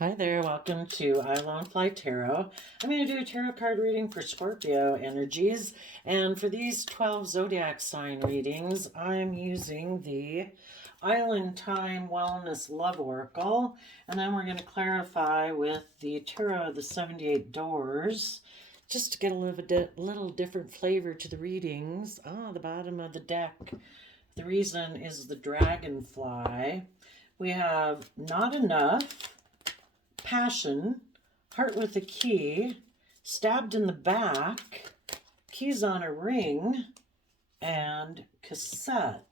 Hi there, welcome to I Alone Fly Tarot. I'm going to do a tarot card reading for Scorpio energies, and for these 12 zodiac sign readings, I'm using the Island Time Wellness Love Oracle, and then we're going to clarify with the Tarot of the 78 Doors, just to get a little different flavor to the readings. The bottom of the deck. The reason is the dragonfly. We have not enough, passion, heart with a key, stabbed in the back, keys on a ring, and cassette.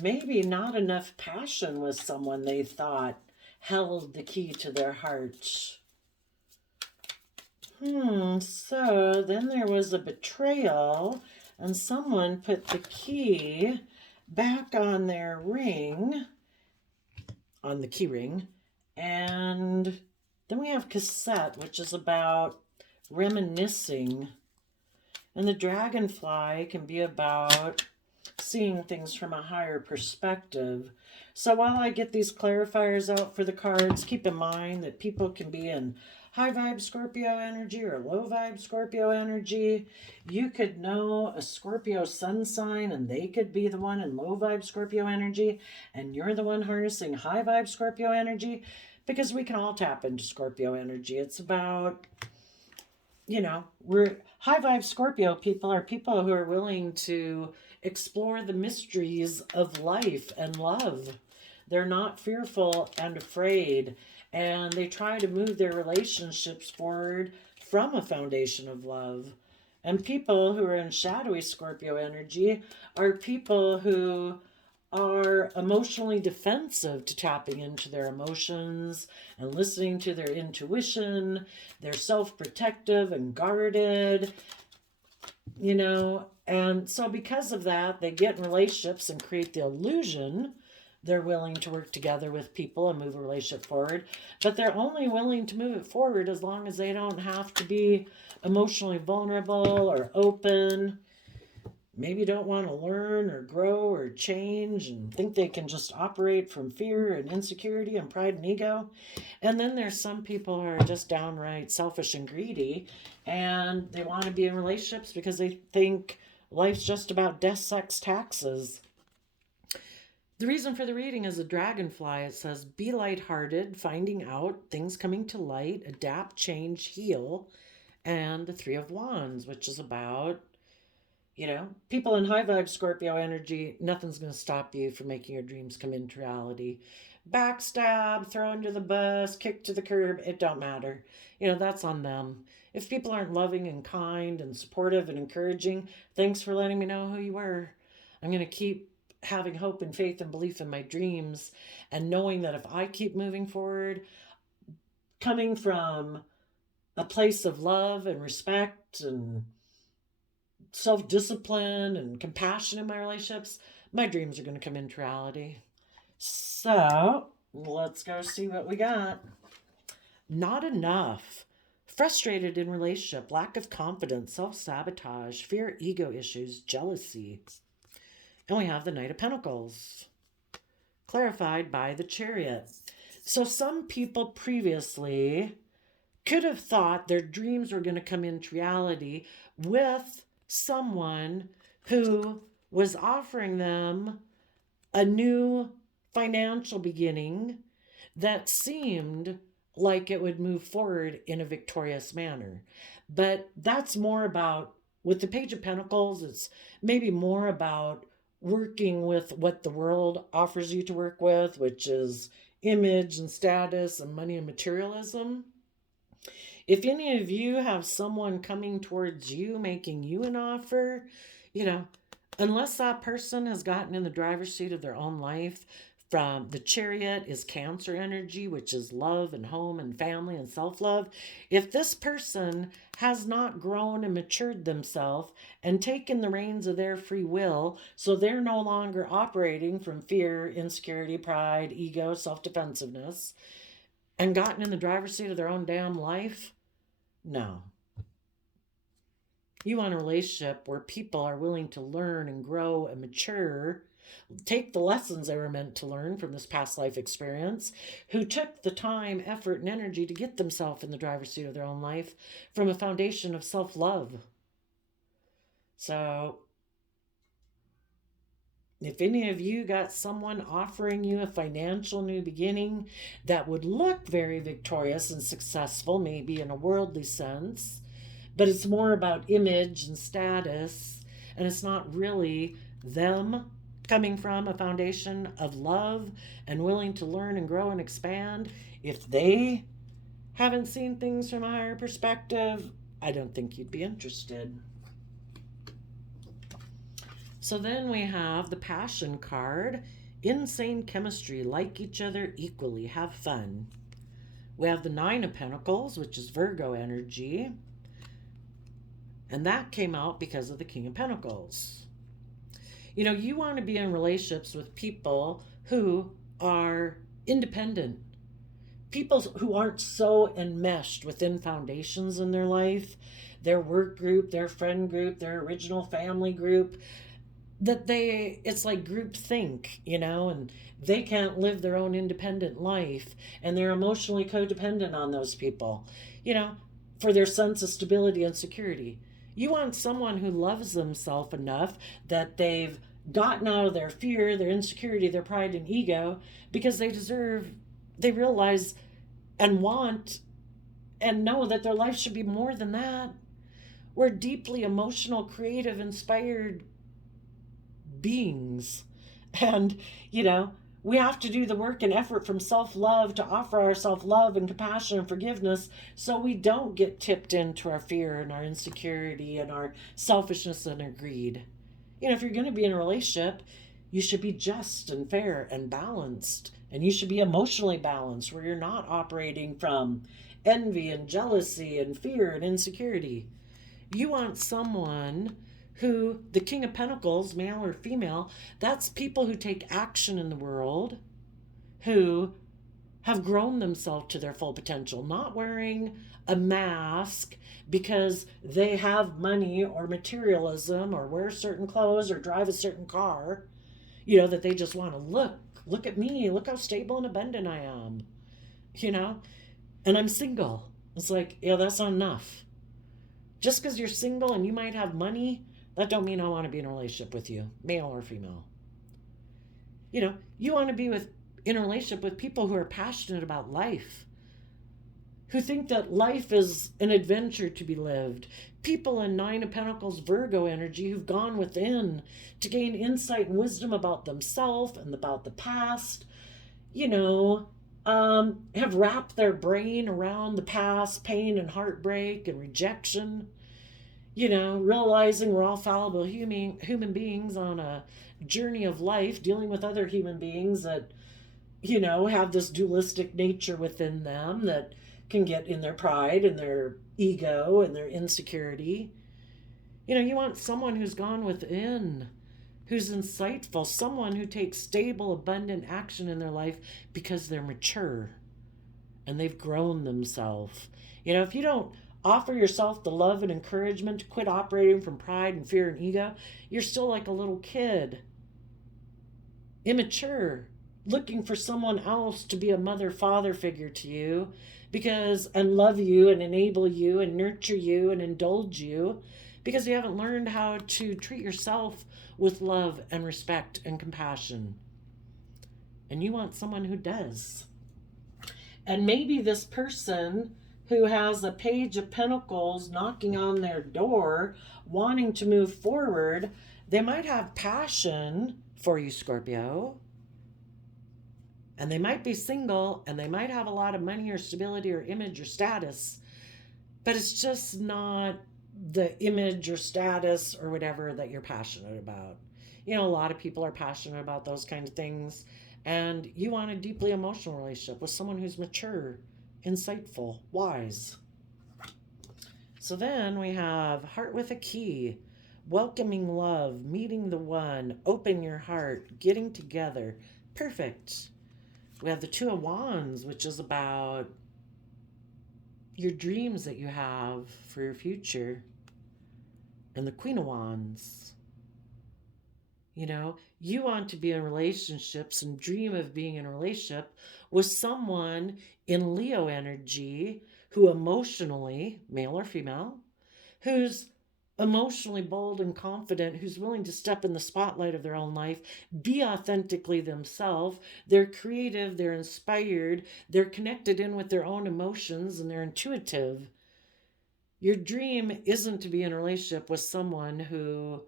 Maybe not enough passion with someone they thought held the key to their heart. So then there was a betrayal, and someone put the key back on their ring, on the key ring, and then we have cassette, which is about reminiscing. And the dragonfly can be about seeing things from a higher perspective. So while I get these clarifiers out for the cards, keep in mind that people can be in high vibe Scorpio energy or low vibe Scorpio energy. You could know a Scorpio sun sign and they could be the one in low vibe Scorpio energy, and you're the one harnessing high vibe Scorpio energy, because we can all tap into Scorpio energy. It's about, we're high vibe Scorpio people are people who are willing to explore the mysteries of life and love. They're not fearful and afraid, and they try to move their relationships forward from a foundation of love. And people who are in shadowy Scorpio energy are people who are emotionally defensive to tapping into their emotions and listening to their intuition. They're self protective and guarded, and so because of that, they get in relationships and create the illusion they're willing to work together with people and move a relationship forward, but they're only willing to move it forward as long as they don't have to be emotionally vulnerable or open. Maybe don't want to learn or grow or change and think they can just operate from fear and insecurity and pride and ego. And then there's some people who are just downright selfish and greedy, and they want to be in relationships because they think life's just about death, sex, taxes. The reason for the reading is a dragonfly. It says, be lighthearted, finding out, things coming to light, adapt, change, heal. And the Three of Wands, which is about, people in high vibe Scorpio energy, nothing's going to stop you from making your dreams come into reality. Backstab, throw under the bus, kick to the curb, it don't matter. That's on them. If people aren't loving and kind and supportive and encouraging, thanks for letting me know who you were. I'm going to keep having hope and faith and belief in my dreams, and knowing that if I keep moving forward, coming from a place of love and respect and self discipline and compassion in my relationships, my dreams are going to come into reality. So let's go see what we got. Not enough. Frustrated in relationship, lack of confidence, self sabotage, fear, ego issues, jealousy. And we have the Knight of Pentacles, clarified by the Chariot. So some people previously could have thought their dreams were going to come into reality with someone who was offering them a new financial beginning that seemed like it would move forward in a victorious manner. But that's more about, with the Page of Pentacles, it's maybe more about working with what the world offers you to work with, which is image and status and money and materialism. If any of you have someone coming towards you, making you an offer, unless that person has gotten in the driver's seat of their own life, from the Chariot is Cancer energy, which is love and home and family and self-love. If this person has not grown and matured themselves and taken the reins of their free will, so they're no longer operating from fear, insecurity, pride, ego, self-defensiveness, and gotten in the driver's seat of their own damn life, no. You want a relationship where people are willing to learn and grow and mature take the lessons they were meant to learn from this past life experience, who took the time, effort, and energy to get themselves in the driver's seat of their own life from a foundation of self-love. So if any of you got someone offering you a financial new beginning that would look very victorious and successful, maybe in a worldly sense, but it's more about image and status, and it's not really them coming from a foundation of love and willing to learn and grow and expand, if they haven't seen things from a higher perspective, I don't think you'd be interested. So then we have the passion card. Insane chemistry, like each other equally, have fun. We have the Nine of Pentacles, which is Virgo energy. And that came out because of the King of Pentacles. You know, you want to be in relationships with people who are independent. People who aren't so enmeshed within foundations in their life, their work group, their friend group, their original family group, that it's like group think, you know, and they can't live their own independent life, and they're emotionally codependent on those people, you know, for their sense of stability and security. You want someone who loves themselves enough that they've gotten out of their fear, their insecurity, their pride and ego, because they realize and want and know that their life should be more than that. We're deeply emotional, creative, inspired beings. And, you know, we have to do the work and effort from self-love to offer ourselves love and compassion and forgiveness so we don't get tipped into our fear and our insecurity and our selfishness and our greed. You know, if you're going to be in a relationship, you should be just and fair and balanced. And you should be emotionally balanced, where you're not operating from envy and jealousy and fear and insecurity. You want someone who, the King of Pentacles, male or female, that's people who take action in the world, who have grown themselves to their full potential, not wearing a mask because they have money or materialism or wear certain clothes or drive a certain car, you know, that they just want to look at me, look how stable and abundant I am, you know, and I'm single. It's like, yeah, that's not enough. Just because you're single and you might have money, that don't mean I want to be in a relationship with you, male or female. You know, you want to be in a relationship with people who are passionate about life, who think that life is an adventure to be lived. People in Nine of Pentacles, Virgo energy, who've gone within to gain insight and wisdom about themselves and about the past, you know, have wrapped their brain around the past, pain and heartbreak and rejection. You know, realizing we're all fallible human beings on a journey of life, dealing with other human beings that, you know, have this dualistic nature within them that can get in their pride and their ego and their insecurity. You know, you want someone who's gone within, who's insightful, someone who takes stable, abundant action in their life because they're mature and they've grown themselves. You know, if you don't offer yourself the love and encouragement to quit operating from pride and fear and ego, you're still like a little kid, immature, looking for someone else to be a mother, father figure to you and love you and enable you and nurture you and indulge you, because you haven't learned how to treat yourself with love and respect and compassion. And you want someone who does. And maybe this person who has a Page of Pentacles knocking on their door, wanting to move forward, they might have passion for you, Scorpio. And they might be single, and they might have a lot of money or stability or image or status, but it's just not the image or status or whatever that you're passionate about. You know, a lot of people are passionate about those kind of things, and you want a deeply emotional relationship with someone who's mature, insightful, wise. So then we have Heart with a Key, welcoming love, meeting the one, open your heart, getting together. Perfect. We have the Two of Wands, which is about your dreams that you have for your future. And the Queen of Wands. You know, You want to be in relationships and dream of being in a relationship with someone in Leo energy who emotionally, male or female, who's emotionally bold and confident, who's willing to step in the spotlight of their own life, be authentically themselves. They're creative, they're inspired, they're connected in with their own emotions, and they're intuitive. Your dream isn't to be in a relationship with someone who,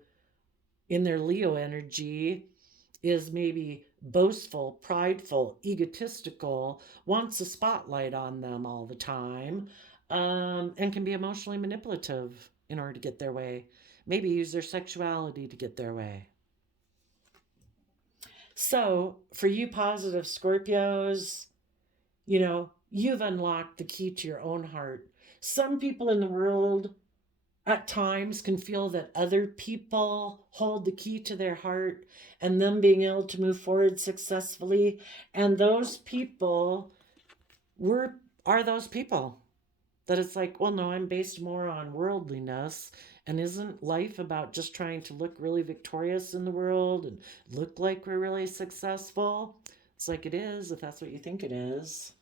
in their Leo energy, is maybe boastful, prideful, egotistical, wants a spotlight on them all the time, and can be emotionally manipulative in order to get their way. Maybe use their sexuality to get their way. So, for you positive Scorpios, you've unlocked the key to your own heart. Some people in the world at times can feel that other people hold the key to their heart and them being able to move forward successfully. And those people are those people that it's like, well, no, I'm based more on worldliness. And isn't life about just trying to look really victorious in the world and look like we're really successful? It's like it is, if that's what you think it is.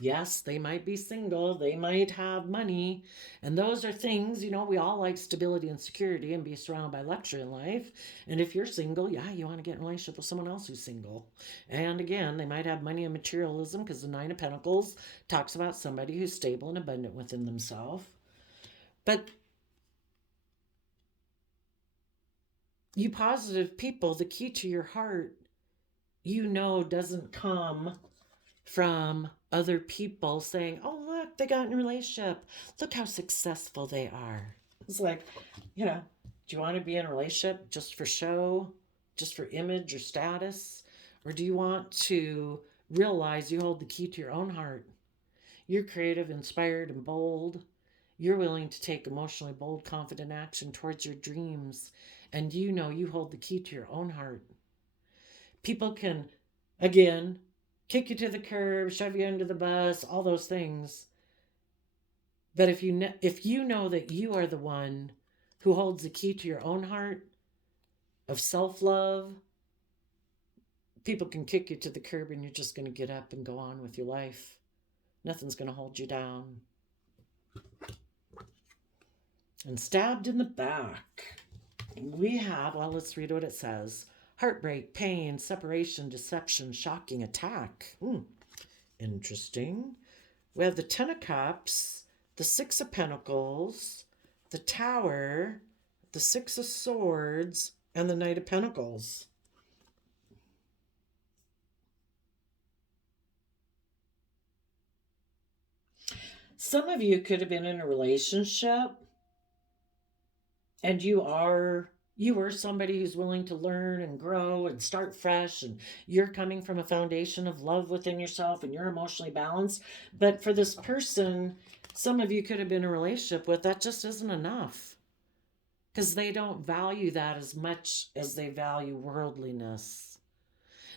Yes, they might be single, they might have money, and those are things, we all like stability and security and be surrounded by luxury in life. And if you're single, yeah, you want to get in a relationship with someone else who's single. And again, they might have money and materialism because the Nine of Pentacles talks about somebody who's stable and abundant within themselves. But you positive people, the key to your heart, doesn't come from other people saying, oh, look, they got in a relationship. Look how successful they are. It's like, do you want to be in a relationship just for show, just for image or status? Or do you want to realize you hold the key to your own heart? You're creative, inspired, and bold. You're willing to take emotionally bold, confident action towards your dreams. And you hold the key to your own heart. People can, again, kick you to the curb, shove you under the bus, all those things. But if you know that you are the one who holds the key to your own heart of self-love, people can kick you to the curb and you're just going to get up and go on with your life. Nothing's going to hold you down. And stabbed in the back, we have, let's read what it says. Heartbreak, pain, separation, deception, shocking attack. Interesting. We have the Ten of Cups, the Six of Pentacles, the Tower, the Six of Swords, and the Knight of Pentacles. Some of you could have been in a relationship and you were somebody who's willing to learn and grow and start fresh, and you're coming from a foundation of love within yourself and you're emotionally balanced. But for this person, some of you could have been in a relationship with, that just isn't enough because they don't value that as much as they value worldliness.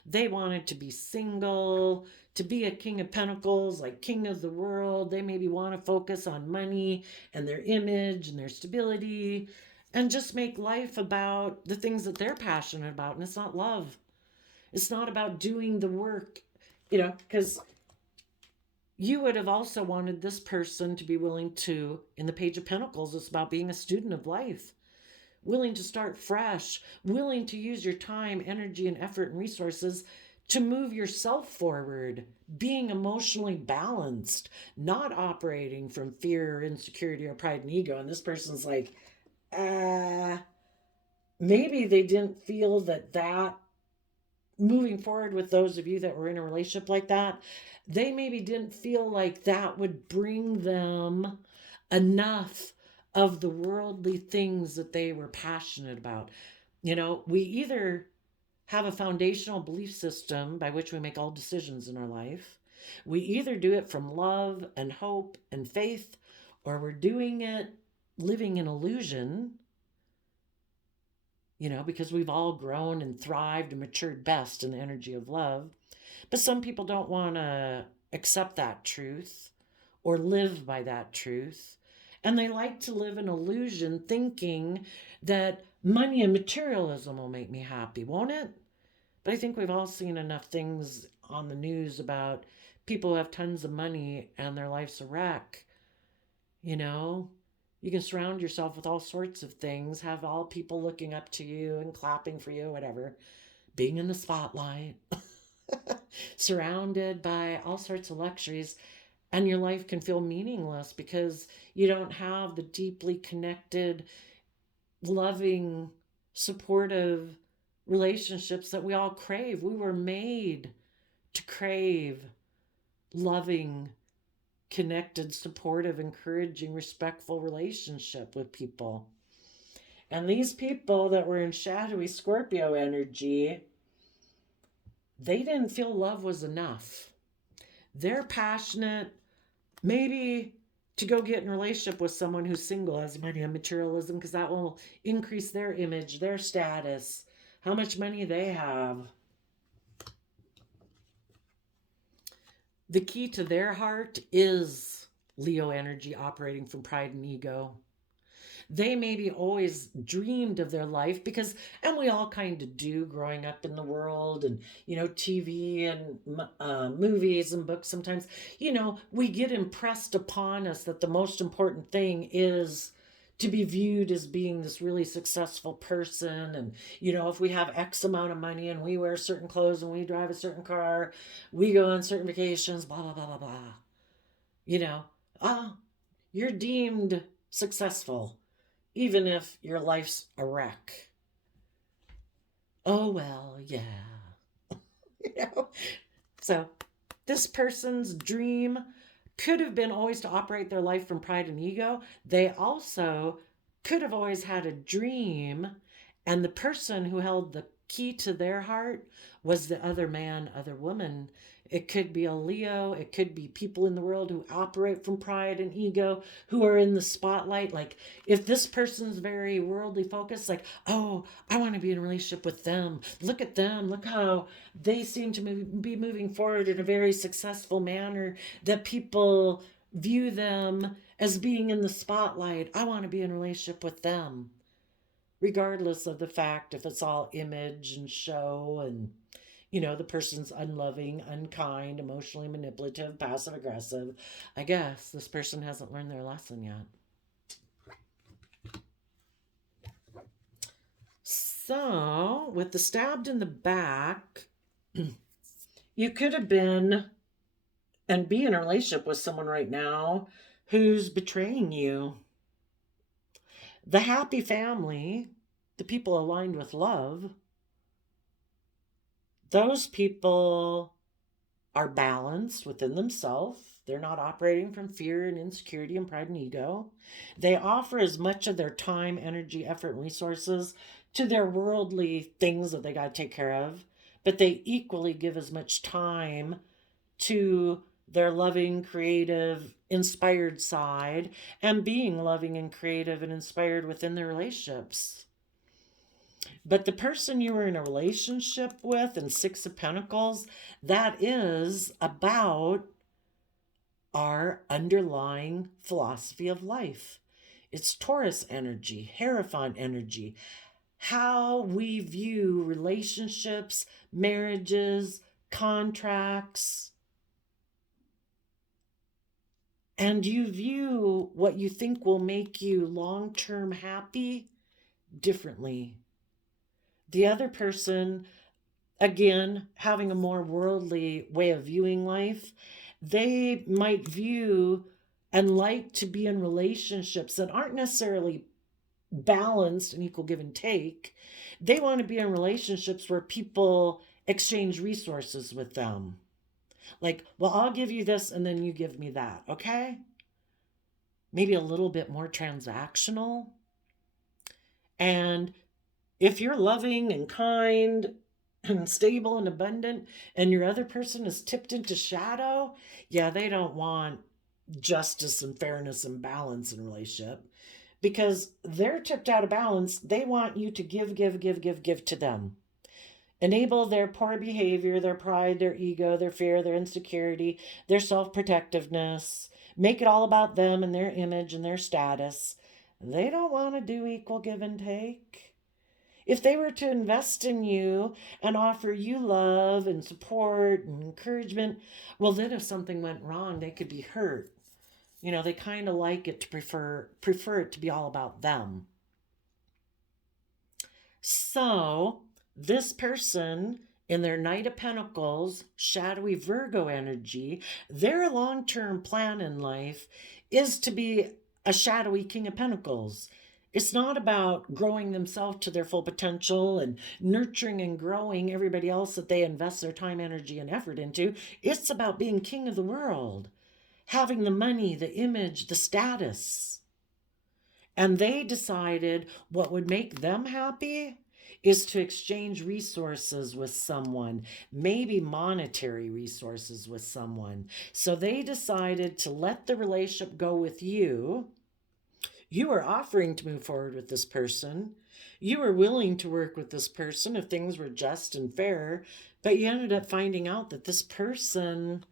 They wanted to be single, to be a King of Pentacles, like king of the world. They maybe want to focus on money and their image and their stability and just make life about the things that they're passionate about. And it's not love. It's not about doing the work, because you would have also wanted this person to be willing to, in the Page of Pentacles, it's about being a student of life, willing to start fresh, willing to use your time, energy, and effort and resources to move yourself forward, being emotionally balanced, not operating from fear, insecurity, or pride and ego. And this person's like, maybe they didn't feel that moving forward with those of you that were in a relationship like that, they maybe didn't feel like that would bring them enough of the worldly things that they were passionate about. We either have a foundational belief system by which we make all decisions in our life. We either do it from love and hope and faith, or we're doing it living in illusion, because we've all grown and thrived and matured best in the energy of love. But some people don't want to accept that truth or live by that truth. And they like to live in illusion, thinking that Money and materialism will make me happy, won't it? But I think we've all seen enough things on the news about people who have tons of money and their life's a wreck. You know, you can surround yourself with all sorts of things, have all people looking up to you and clapping for you, whatever, being in the spotlight, surrounded by all sorts of luxuries, and your life can feel meaningless because you don't have the deeply connected, loving, supportive relationships that we all crave. We were made to crave loving, connected, supportive, encouraging, respectful relationship with people. And these people that were in shadowy Scorpio energy, they didn't feel love was enough. They're passionate, maybe to go get in a relationship with someone who's single, has money and materialism, because that will increase their image, their status, how much money they have. The key to their heart is Leo energy operating from pride and ego. They maybe always dreamed of their life because, and we all kind of do growing up in the world and, TV and movies and books sometimes, we get impressed upon us that the most important thing is to be viewed as being this really successful person. And, if we have X amount of money and we wear certain clothes and we drive a certain car, we go on certain vacations, blah, blah, blah, blah, blah. You're deemed successful, even if your life's a wreck. Oh, well, yeah. So this person's dream could have been always to operate their life from pride and ego. They also could have always had a dream, and the person who held the key to their heart was the other man, other woman. It could be a Leo. It could be people in the world who operate from pride and ego, who are in the spotlight. Like, if this person's very worldly focused, like, oh, I want to be in a relationship with them. Look at them. Look how they seem to be moving forward in a very successful manner, that people view them as being in the spotlight. I want to be in a relationship with them, regardless of the fact if it's all image and show and the person's unloving, unkind, emotionally manipulative, passive aggressive. I guess this person hasn't learned their lesson yet. So, with the stabbed in the back, you could have been and be in a relationship with someone right now who's betraying you. The happy family, the people aligned with love, those people are balanced within themselves. They're not operating from fear and insecurity and pride and ego. They offer as much of their time, energy, effort, and resources to their worldly things that they got to take care of, but they equally give as much time to their loving, creative, inspired side and being loving and creative and inspired within their relationships. But the person you were in a relationship with in Six of Pentacles, that is about our underlying philosophy of life. It's Taurus energy, Hierophant energy, how we view relationships, marriages, contracts. And you view what you think will make you long-term happy differently. The other person, again, having a more worldly way of viewing life, they might view and like to be in relationships that aren't necessarily balanced and equal give and take. They want to be in relationships where people exchange resources with them. Like, well, I'll give you this and then you give me that, okay? Maybe a little bit more transactional. And if you're loving and kind and stable and abundant and your other person is tipped into shadow, yeah, they don't want justice and fairness and balance in a relationship because they're tipped out of balance. They want you to give to them. Enable their poor behavior, their pride, their ego, their fear, their insecurity, their self-protectiveness. Make it all about them and their image and their status. They don't want to do equal give and take. If they were to invest in you and offer you love and support and encouragement, well, then if something went wrong, they could be hurt. You know, they kind of like it to prefer it to be all about them. So, this person in their Knight of Pentacles, shadowy Virgo energy, their long-term plan in life is to be a shadowy King of Pentacles. It's not about growing themselves to their full potential and nurturing and growing everybody else that they invest their time, energy, and effort into. It's about being king of the world, having the money, the image, the status. And they decided what would make them happy is to exchange resources with someone, maybe monetary resources with someone. So they decided to let the relationship go with you. You were offering to move forward with this person. You were willing to work with this person if things were just and fair, but you ended up finding out that this person,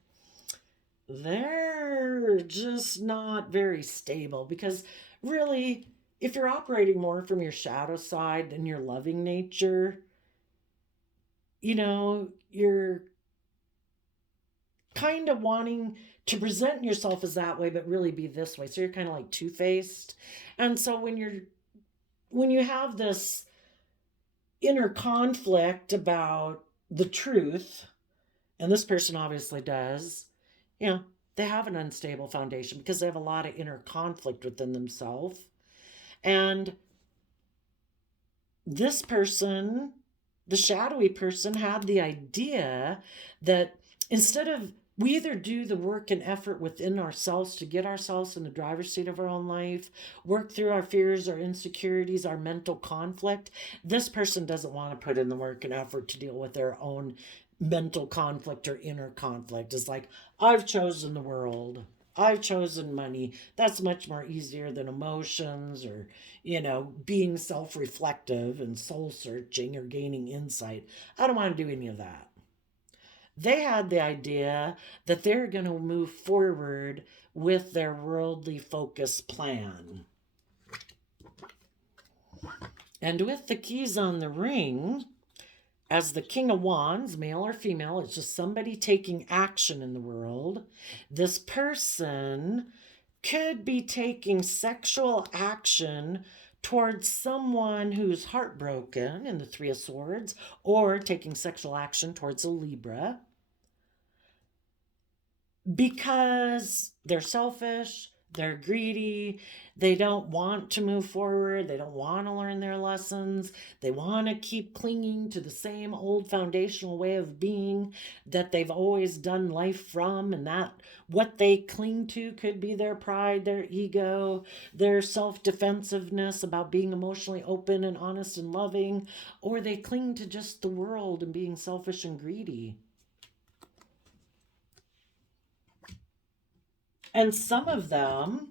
they're just not very stable, because really, if you're operating more from your shadow side than your loving nature, you know, you're kind of wanting to present yourself as that way, but really be this way. So you're kind of like two-faced. And so when you have this inner conflict about the truth, and this person obviously does, you know, they have an unstable foundation because they have a lot of inner conflict within themselves. And this person, the shadowy person, had the idea that instead of, we either do the work and effort within ourselves to get ourselves in the driver's seat of our own life, work through our fears, our insecurities, our mental conflict. This person doesn't want to put in the work and effort to deal with their own mental conflict or inner conflict. It's like, I've chosen the world. I've chosen money. That's much more easier than emotions or, you know, being self-reflective and soul-searching or gaining insight. I don't want to do any of that. They had the idea that they're going to move forward with their worldly focus plan. And with the keys on the ring, as the King of Wands, male or female, it's just somebody taking action in the world. This person could be taking sexual action towards someone who's heartbroken in the Three of Swords, or taking sexual action towards a Libra, because they're selfish, they're greedy, they don't want to move forward, they don't want to learn their lessons, they want to keep clinging to the same old foundational way of being that they've always done life from, and that what they cling to could be their pride, their ego, their self-defensiveness about being emotionally open and honest and loving, or they cling to just the world and being selfish and greedy. And some of them,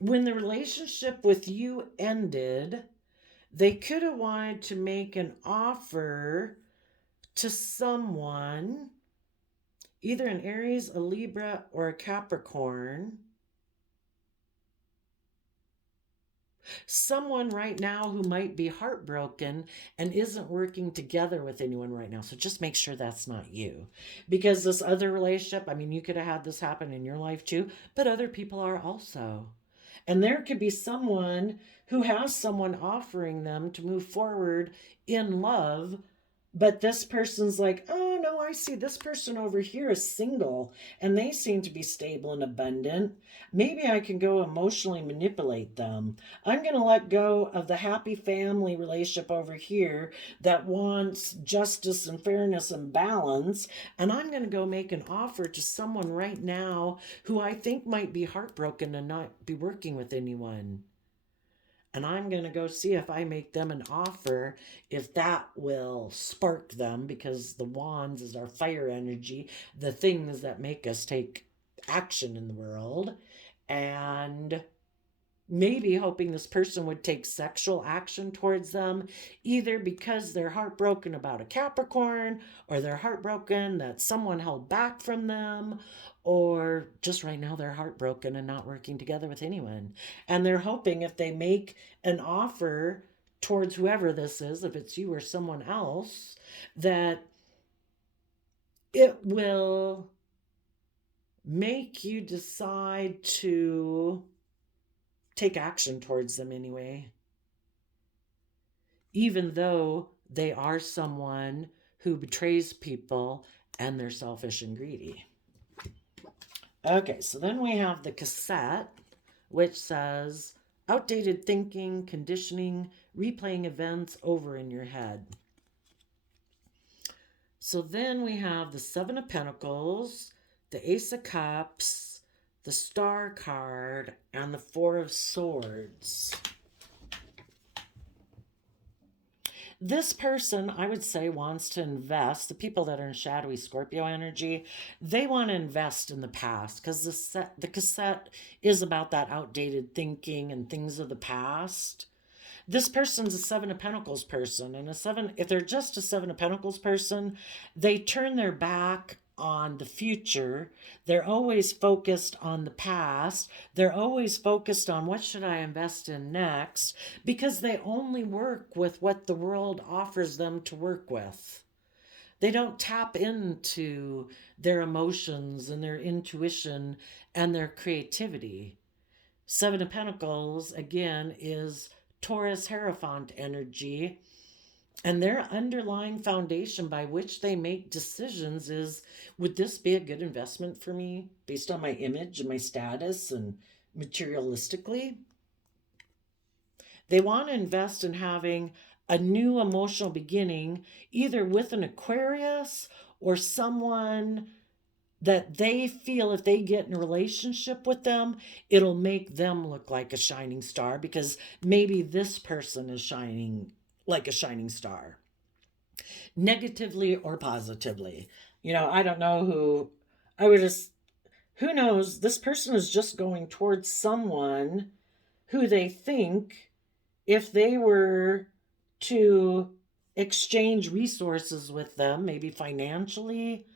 when the relationship with you ended, they could have wanted to make an offer to someone, either an Aries, a Libra, or a Capricorn. Someone right now who might be heartbroken and isn't working together with anyone right now. So just make sure that's not you. Because this other relationship, I mean, you could have had this happen in your life too, but other people are also. And there could be someone who has someone offering them to move forward in love, but this person's like, oh no, I see this person over here is single and they seem to be stable and abundant. Maybe I can go emotionally manipulate them. I'm going to let go of the happy family relationship over here that wants justice and fairness and balance, and I'm going to go make an offer to someone right now who I think might be heartbroken and not be working with anyone. And I'm going to go see if I make them an offer, if that will spark them, because the wands is our fire energy, the things that make us take action in the world. And maybe hoping this person would take sexual action towards them, either because they're heartbroken about a Capricorn, or they're heartbroken that someone held back from them, or just right now they're heartbroken and not working together with anyone. And they're hoping if they make an offer towards whoever this is, if it's you or someone else, that it will make you decide to take action towards them anyway, even though they are someone who betrays people and they're selfish and greedy. Okay, so then we have the cassette, which says outdated thinking, conditioning, replaying events over in your head. So then we have the Seven of Pentacles, the Ace of Cups, the Star card, and the Four of Swords. This person, I would say, wants to invest. The people that are in shadowy Scorpio energy, they want to invest in the past, because the cassette is about that outdated thinking and things of the past. This person's a Seven of Pentacles person, and if they're just a Seven of Pentacles person, they turn their back on the future. They're always focused on the past. They're always focused on what should I invest in next, because they only work with what the world offers them to work with. They don't tap into their emotions and their intuition and their creativity. Seven of Pentacles, again, is Taurus Hierophant energy, and their underlying foundation by which they make decisions is, would this be a good investment for me based on my image and my status and materialistically? They want to invest in having a new emotional beginning, either with an Aquarius or someone that they feel if they get in a relationship with them, it'll make them look like a shining star, because maybe this person is shining like a shining star, negatively or positively. I don't know who. Who knows? This person is just going towards someone who they think, if they were to exchange resources with them, maybe financially,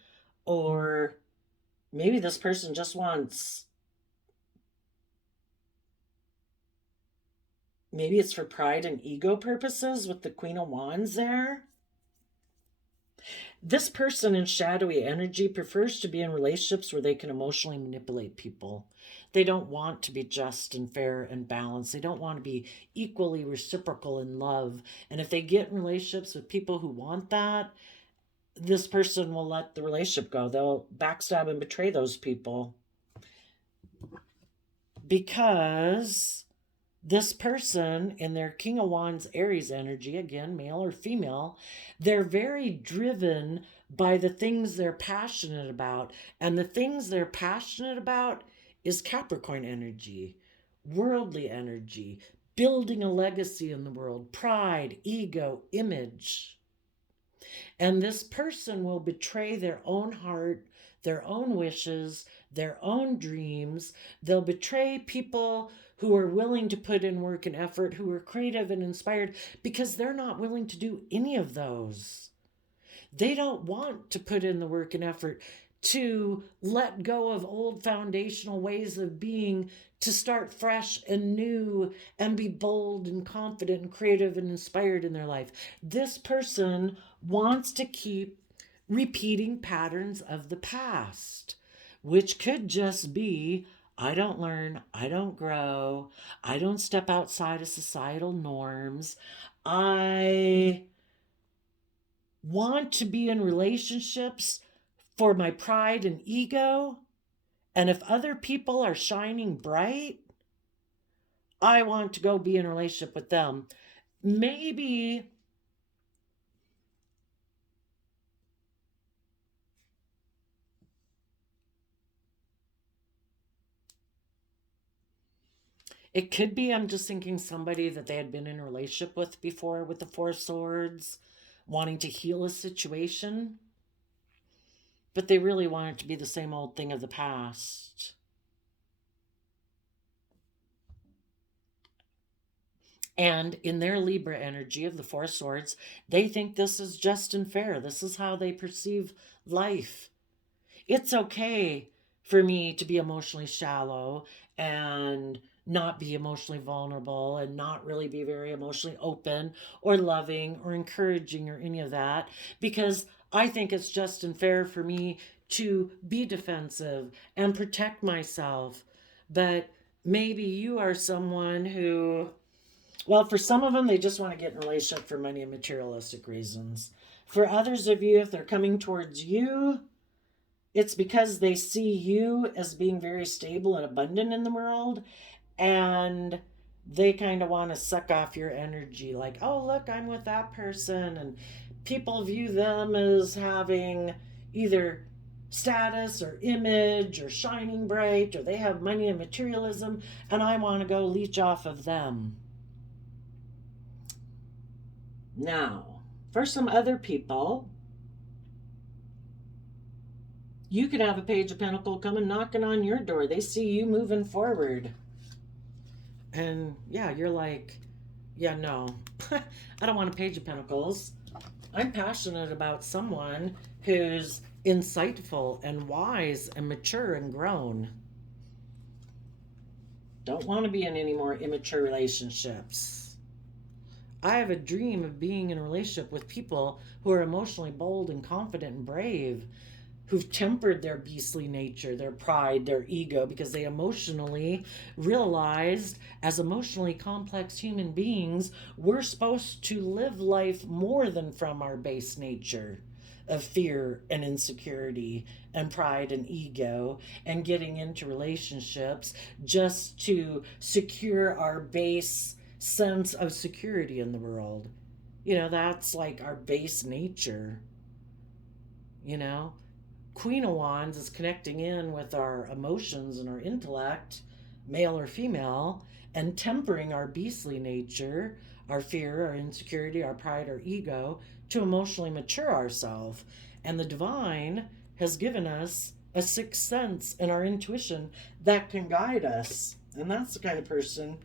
or maybe this person just wants, maybe it's for pride and ego purposes with the Queen of Wands there. This person in shadowy energy prefers to be in relationships where they can emotionally manipulate people. They don't want to be just and fair and balanced. They don't want to be equally reciprocal in love. And if they get in relationships with people who want that, this person will let the relationship go. They'll backstab and betray those people, because this person in their King of Wands Aries energy, again, male or female, they're very driven by the things they're passionate about. And the things they're passionate about is Capricorn energy, worldly energy, building a legacy in the world, pride, ego, image. And this person will betray their own heart, their own wishes, their own dreams. They'll betray people who are willing to put in work and effort, who are creative and inspired, because they're not willing to do any of those. They don't want to put in the work and effort to let go of old foundational ways of being, to start fresh and new and be bold and confident and creative and inspired in their life. This person wants to keep repeating patterns of the past, which could just be, I don't learn, I don't grow, I don't step outside of societal norms, I want to be in relationships for my pride and ego, and if other people are shining bright, I want to go be in a relationship with them. Maybe it could be, I'm just thinking, somebody that they had been in a relationship with before with the Four of Swords, wanting to heal a situation, but they really want it to be the same old thing of the past. And in their Libra energy of the Four of Swords, they think this is just and fair. This is how they perceive life. It's okay for me to be emotionally shallow and not be emotionally vulnerable and not really be very emotionally open or loving or encouraging or any of that, because I think it's just and fair for me to be defensive and protect myself. But maybe you are someone who, well, for some of them, they just want to get in a relationship for money and materialistic reasons. For others of you, if they're coming towards you, it's because they see you as being very stable and abundant in the world, and they kind of want to suck off your energy. Like, oh, look, I'm with that person. And people view them as having either status or image or shining bright, or they have money and materialism, and I want to go leech off of them. Now, for some other people, you could have a Page of Pentacles coming knocking on your door. They see you moving forward. And yeah, you're like, yeah, no, I don't want a Page of Pentacles. I'm passionate about someone who's insightful and wise and mature and grown. Don't want to be in any more immature relationships. I have a dream of being in a relationship with people who are emotionally bold and confident and brave, who've tempered their beastly nature, their pride, their ego, because they emotionally realized, as emotionally complex human beings, we're supposed to live life more than from our base nature of fear and insecurity and pride and ego, and getting into relationships just to secure our base sense of security in the world. You know, that's like our base nature, you know. Queen of Wands is connecting in with our emotions and our intellect, male or female, and tempering our beastly nature, our fear, our insecurity, our pride, our ego, to emotionally mature ourselves. And the divine has given us a sixth sense and our intuition that can guide us. And that's the kind of person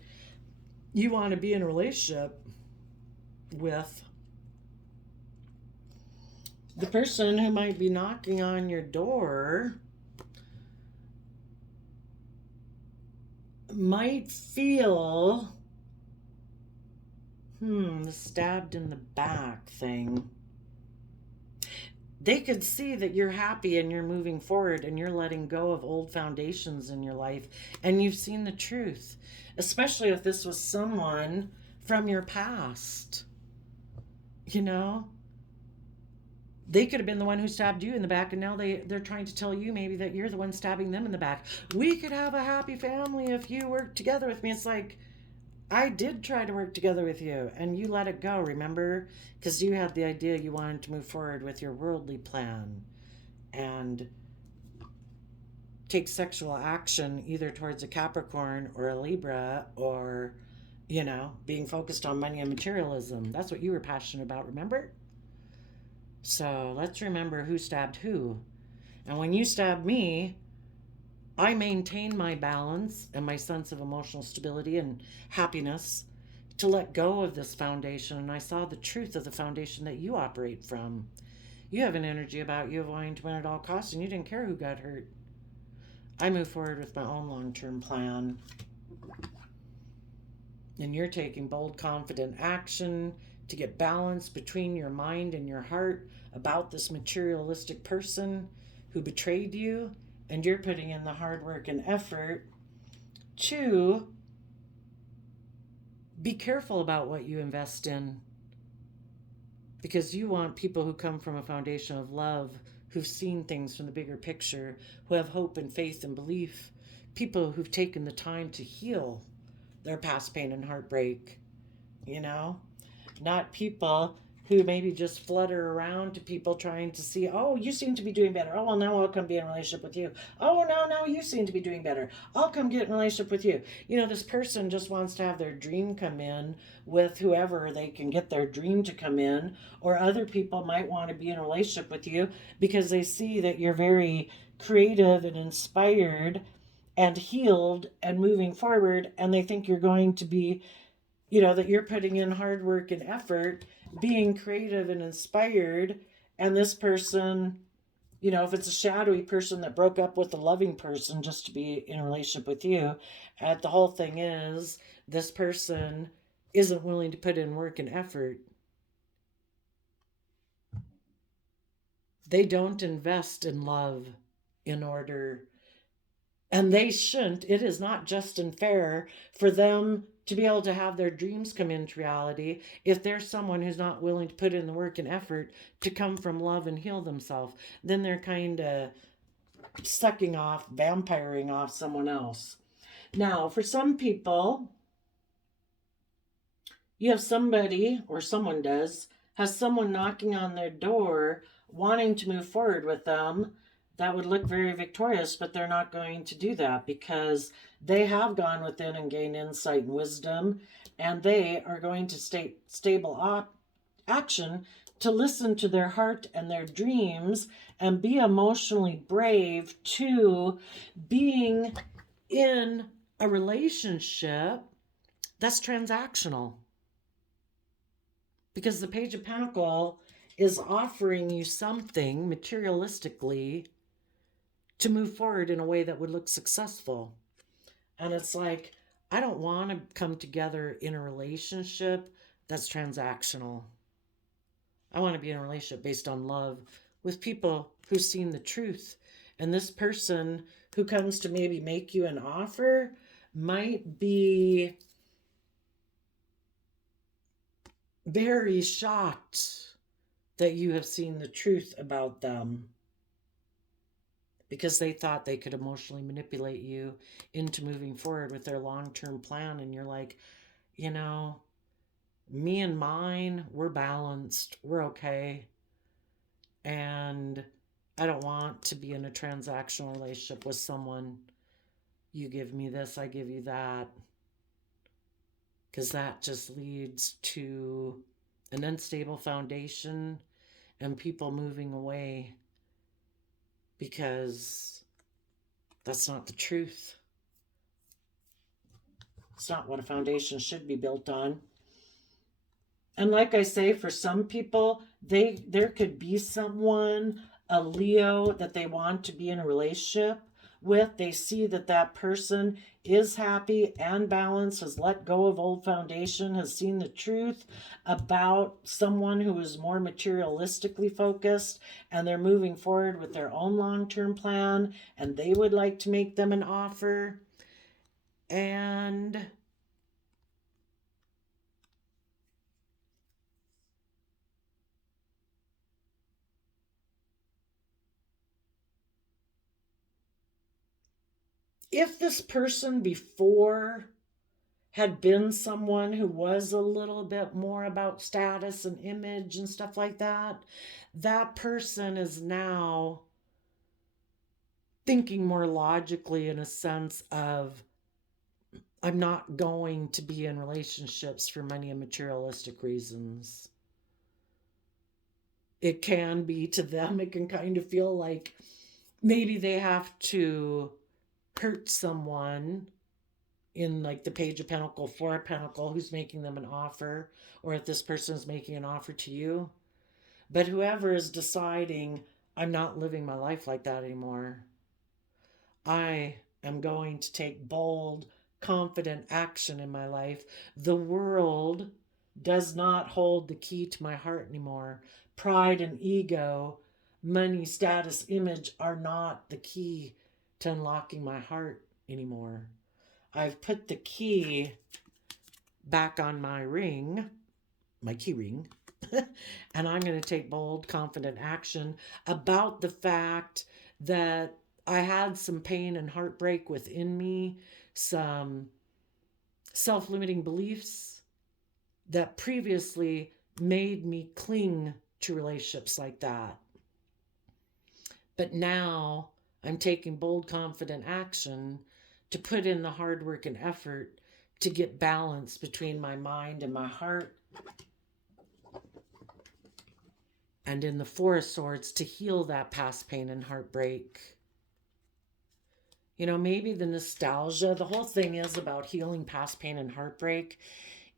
you want to be in a relationship with. The person who might be knocking on your door might feel the stabbed in the back thing. They could see that you're happy and you're moving forward and you're letting go of old foundations in your life, and you've seen the truth, especially if this was someone from your past. You know, they could have been the one who stabbed you in the back, and now they're trying to tell you maybe that you're the one stabbing them in the back. We could have a happy family if you work together with me. It's like, I did try to work together with you, and you let it go, remember? Because you had the idea you wanted to move forward with your worldly plan and take sexual action either towards a Capricorn or a Libra, or, you know, being focused on money and materialism. That's what you were passionate about, remember? So let's remember who stabbed who. And when you stabbed me, I maintained my balance and my sense of emotional stability and happiness to let go of this foundation. And I saw the truth of the foundation that you operate from. You have an energy about you of wanting to win at all costs, and you didn't care who got hurt. I move forward with my own long-term plan. And you're taking bold, confident action to get balance between your mind and your heart about this materialistic person who betrayed you, and you're putting in the hard work and effort to be careful about what you invest in, because you want people who come from a foundation of love, who've seen things from the bigger picture, who have hope and faith and belief, people who've taken the time to heal their past pain and heartbreak, you know? Not people who maybe just flutter around to people trying to see, oh, you seem to be doing better. Oh, well, now I'll come be in a relationship with you. Oh, no, you seem to be doing better. I'll come get in a relationship with you. You know, this person just wants to have their dream come in with whoever they can get their dream to come in, or other people might want to be in a relationship with you because they see that you're very creative and inspired and healed and moving forward, and they think you're going to be that you're putting in hard work and effort, being creative and inspired, and this person, if it's a shadowy person that broke up with a loving person just to be in a relationship with you, the whole thing is this person isn't willing to put in work and effort. They don't invest in love in order, and they shouldn't. It is not just and fair for them to be able to have their dreams come into reality if there's someone who's not willing to put in the work and effort to come from love and heal themselves. Then they're kind of sucking off, vampiring off someone else. Now, for some people, you have somebody, or someone has someone knocking on their door wanting to move forward with them that would look very victorious, but they're not going to do that because they have gone within and gained insight and wisdom, and they are going to state stable action to listen to their heart and their dreams and be emotionally brave to being in a relationship that's transactional. Because the Page of Pentacles is offering you something materialistically to move forward in a way that would look successful. And it's like, I don't want to come together in a relationship that's transactional. I want to be in a relationship based on love with people who've seen the truth. And this person who comes to maybe make you an offer might be very shocked that you have seen the truth about them because they thought they could emotionally manipulate you into moving forward with their long-term plan. And you're like, me and mine, we're balanced, we're okay. And I don't want to be in a transactional relationship with someone. You give me this, I give you that. Because that just leads to an unstable foundation and people moving away because that's not the truth. It's not what a foundation should be built on. And like I say, for some people, there could be someone, a Leo, that they want to be in a relationship with. They see that person is happy and balanced, has let go of old foundation, has seen the truth about someone who is more materialistically focused, and they're moving forward with their own long-term plan, and they would like to make them an offer. And if this person before had been someone who was a little bit more about status and image and stuff like that, that person is now thinking more logically in a sense of, I'm not going to be in relationships for money and materialistic reasons. It can be to them, it can kind of feel like maybe they have to hurt someone in like the Page of Pentacles, Four of Pentacles, who's making them an offer, or if this person is making an offer to you. But whoever is deciding, I'm not living my life like that anymore. I am going to take bold, confident action in my life. The world does not hold the key to my heart anymore. Pride and ego, money, status, image are not the key to unlocking my heart anymore. I've put the key back on my ring, my key ring, and I'm going to take bold, confident action about the fact that I had some pain and heartbreak within me, some self-limiting beliefs that previously made me cling to relationships like that. But now I'm taking bold, confident action to put in the hard work and effort to get balance between my mind and my heart. And in the Four of Swords, to heal that past pain and heartbreak. Maybe the nostalgia, the whole thing is about healing past pain and heartbreak,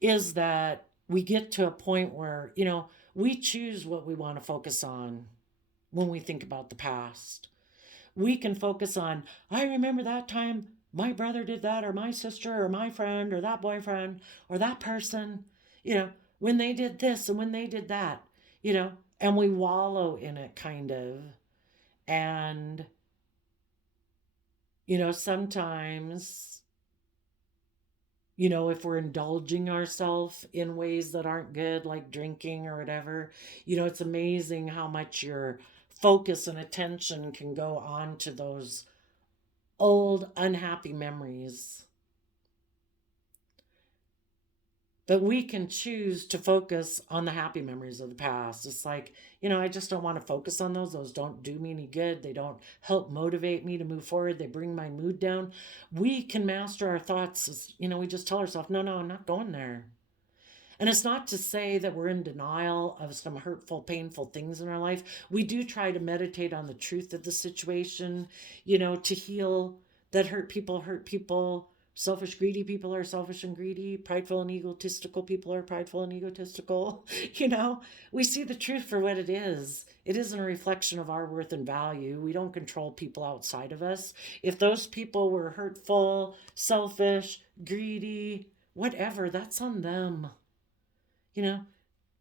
is that we get to a point where, we choose what we want to focus on when we think about the past. We can focus on, I remember that time my brother did that, or my sister, or my friend, or that boyfriend, or that person, when they did this and when they did that, and we wallow in it kind of. And, sometimes, if we're indulging ourselves in ways that aren't good, like drinking or whatever, it's amazing how much your focus and attention can go on to those old unhappy memories. But we can choose to focus on the happy memories of the past. It's like, I just don't want to focus on those. Those don't do me any good. They don't help motivate me to move forward. They bring my mood down. We can master our thoughts. We just tell ourselves, no, I'm not going there. And it's not to say that we're in denial of some hurtful, painful things in our life. We do try to meditate on the truth of the situation, to heal that hurt people hurt people. Selfish, greedy people are selfish and greedy. Prideful and egotistical people are prideful and egotistical. We see the truth for what it is. It isn't a reflection of our worth and value. We don't control people outside of us. If those people were hurtful, selfish, greedy, whatever, that's on them.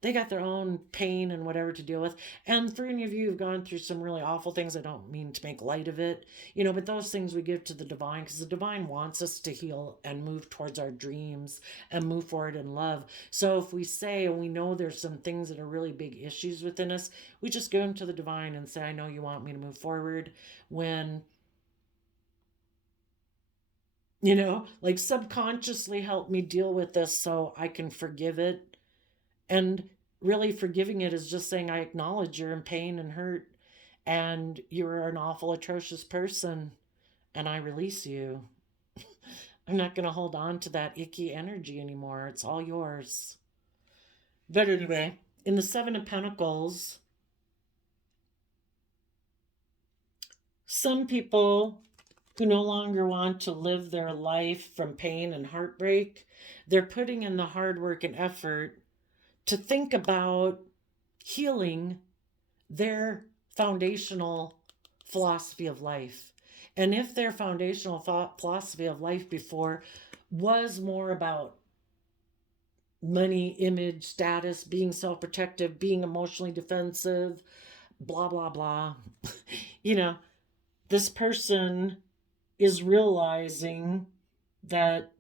They got their own pain and whatever to deal with. And for any of you who've gone through some really awful things, I don't mean to make light of it, but those things we give to the divine, because the divine wants us to heal and move towards our dreams and move forward in love. So if we say, and we know there's some things that are really big issues within us, we just go into the divine and say, I know you want me to move forward. When, like subconsciously help me deal with this so I can forgive it. And really forgiving it is just saying, I acknowledge you're in pain and hurt and you're an awful, atrocious person, and I release you. I'm not going to hold on to that icky energy anymore. It's all yours. But anyway, in the Seven of Pentacles, some people who no longer want to live their life from pain and heartbreak, they're putting in the hard work and effort to think about healing their foundational philosophy of life. And if their foundational philosophy of life before was more about money, image, status, being self-protective, being emotionally defensive, blah, blah, blah, this person is realizing that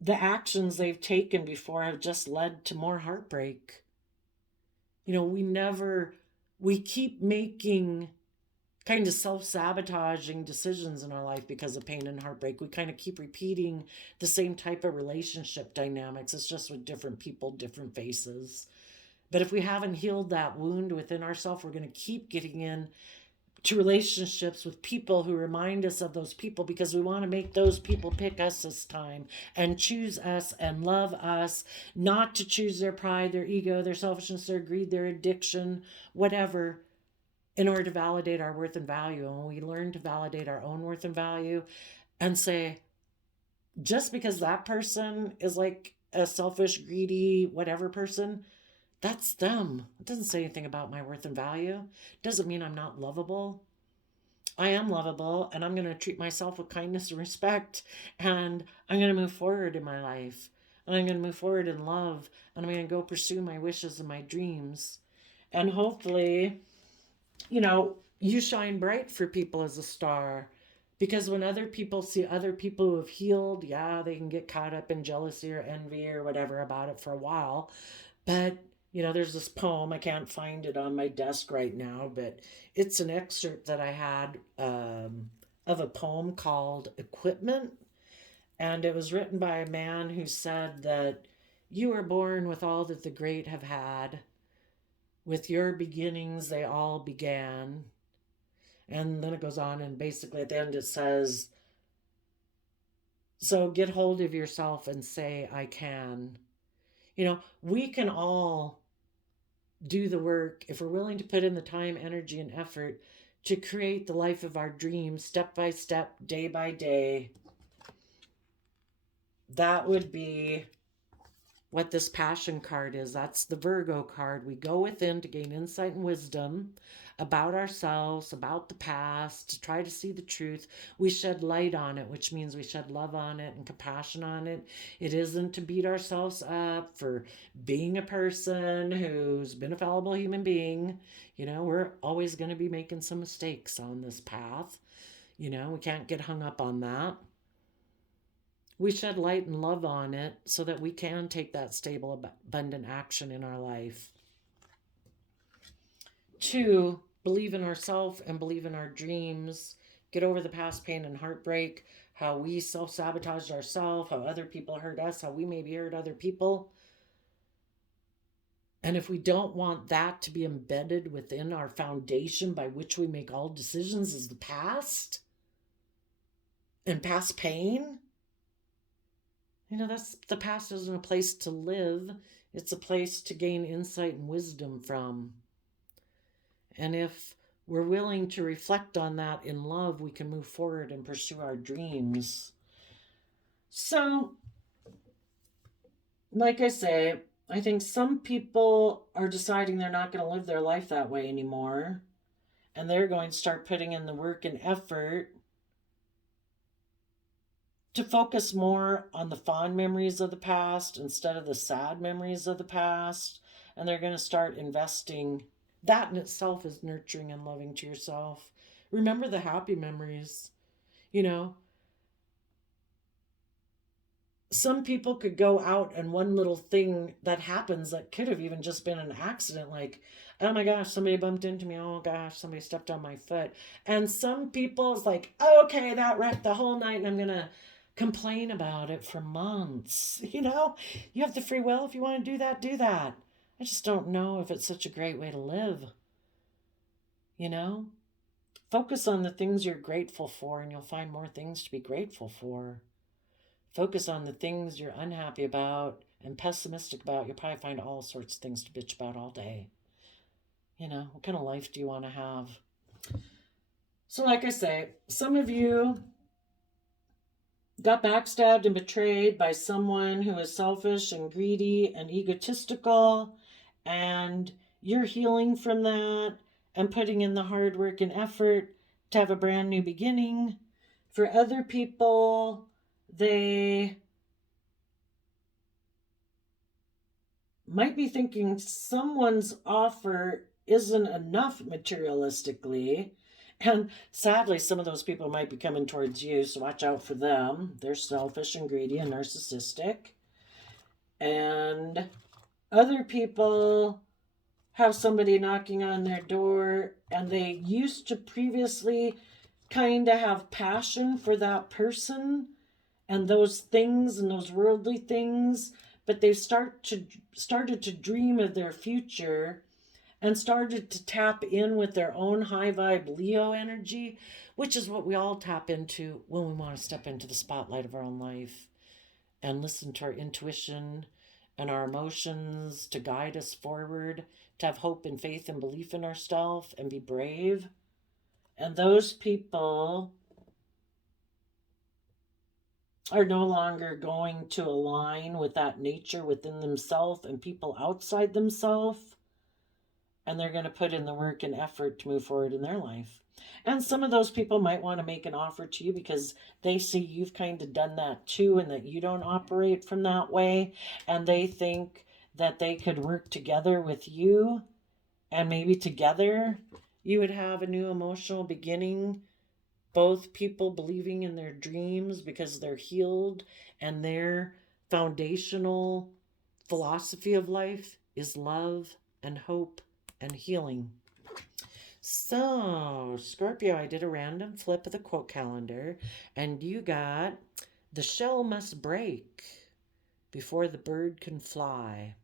the actions they've taken before have just led to more heartbreak. We keep making kind of self-sabotaging decisions in our life because of pain and heartbreak. We kind of keep repeating the same type of relationship dynamics. It's just with different people, different faces. But if we haven't healed that wound within ourselves, we're going to keep getting in to relationships with people who remind us of those people, because we want to make those people pick us this time and choose us and love us, not to choose their pride, their ego, their selfishness, their greed, their addiction, whatever, in order to validate our worth and value. And when we learn to validate our own worth and value and say, just because that person is like a selfish, greedy, whatever person, that's them. It doesn't say anything about my worth and value. It doesn't mean I'm not lovable. I am lovable, and I'm going to treat myself with kindness and respect, and I'm going to move forward in my life, and I'm going to move forward in love, and I'm going to go pursue my wishes and my dreams. And hopefully, you shine bright for people as a star. Because when other people see other people who have healed, yeah, they can get caught up in jealousy or envy or whatever about it for a while. But there's this poem, I can't find it on my desk right now, but it's an excerpt that I had of a poem called Equipment. And it was written by a man who said that you were born with all that the great have had. With your beginnings, they all began. And then it goes on, and basically at the end it says, so get hold of yourself and say, I can. We can all do the work if we're willing to put in the time, energy, and effort to create the life of our dreams, step by step, day by day. that would be what this passion card is. That's the Virgo card. We go within to gain insight and wisdom about ourselves, about the past, to try to see the truth. We shed light on it, which means we shed love on it and compassion on it. It isn't to beat ourselves up for being a person who's been a fallible human being. You know, we're always going to be making some mistakes on this path. You know, we can't get hung up on that. We shed light and love on it so that we can take that stable, abundant action in our life. 2, believe in ourselves and believe in our dreams. Get over the past pain and heartbreak, how we self-sabotaged ourselves, how other people hurt us, how we maybe hurt other people. And if we don't want that to be embedded within our foundation by which we make all decisions is the past and past pain, you know, that's the past isn't a place to live. It's a place to gain insight and wisdom from. And if we're willing to reflect on that in love, we can move forward and pursue our dreams. So, like I say, I think some people are deciding they're not going to live their life that way anymore. And they're going to start putting in the work and effort to focus more on the fond memories of the past instead of the sad memories of the past. And they're going to start investing. That in itself is nurturing and loving to yourself. Remember the happy memories. You know, some people could go out and one little thing that happens that could have even just been an accident, like, oh my gosh, somebody bumped into me. Oh gosh, somebody stepped on my foot. And some people is like, okay, that wrecked the whole night and I'm going to complain about it for months. You know, you have the free will. If you want to do that, do that. I just don't know if it's such a great way to live. You know, focus on the things you're grateful for and you'll find more things to be grateful for. Focus on the things you're unhappy about and pessimistic about. You'll probably find all sorts of things to bitch about all day. You know, what kind of life do you want to have? So like I say, some of you got backstabbed and betrayed by someone who is selfish and greedy and egotistical, and you're healing from that and putting in the hard work and effort to have a brand new beginning. For other people, they might be thinking someone's offer isn't enough materialistically. And sadly, some of those people might be coming towards you, so watch out for them. They're selfish and greedy and narcissistic. And other people have somebody knocking on their door, and they used to previously kind of have passion for that person and those things and those worldly things, but they started to dream of their future and started to tap in with their own high vibe Leo energy, which is what we all tap into when we want to step into the spotlight of our own life and listen to our intuition and our emotions to guide us forward, to have hope and faith and belief in ourselves and be brave. And those people are no longer going to align with that nature within themselves and people outside themselves. And they're going to put in the work and effort to move forward in their life. And some of those people might want to make an offer to you because they see you've kind of done that too and that you don't operate from that way. And they think that they could work together with you. And maybe together you would have a new emotional beginning. Both people believing in their dreams because they're healed and their foundational philosophy of life is love and hope and healing. So, Scorpio, I did a random flip of the quote calendar, and you got, the shell must break before the bird can fly.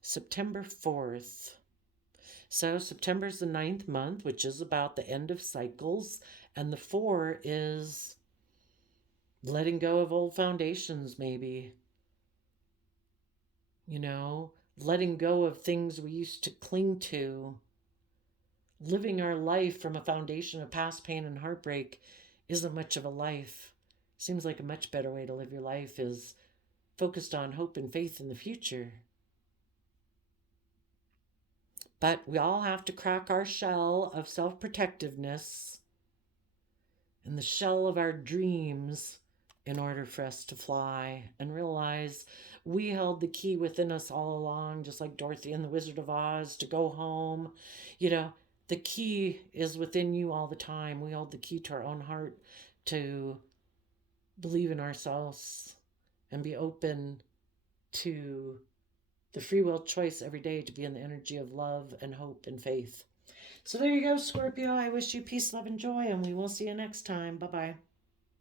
September 4th. So, September's the 9th month, which is about the end of cycles, and the 4 is letting go of old foundations, maybe. You know, letting go of things we used to cling to. Living our life from a foundation of past pain and heartbreak isn't much of a life. Seems like a much better way to live your life is focused on hope and faith in the future. But we all have to crack our shell of self-protectiveness and the shell of our dreams in order for us to fly and realize we held the key within us all along, just like Dorothy and the Wizard of Oz, to go home. You know, the key is within you all the time. We hold the key to our own heart to believe in ourselves and be open to the free will choice every day to be in the energy of love and hope and faith. So there you go, Scorpio. I wish you peace, love, and joy, and we will see you next time. Bye-bye.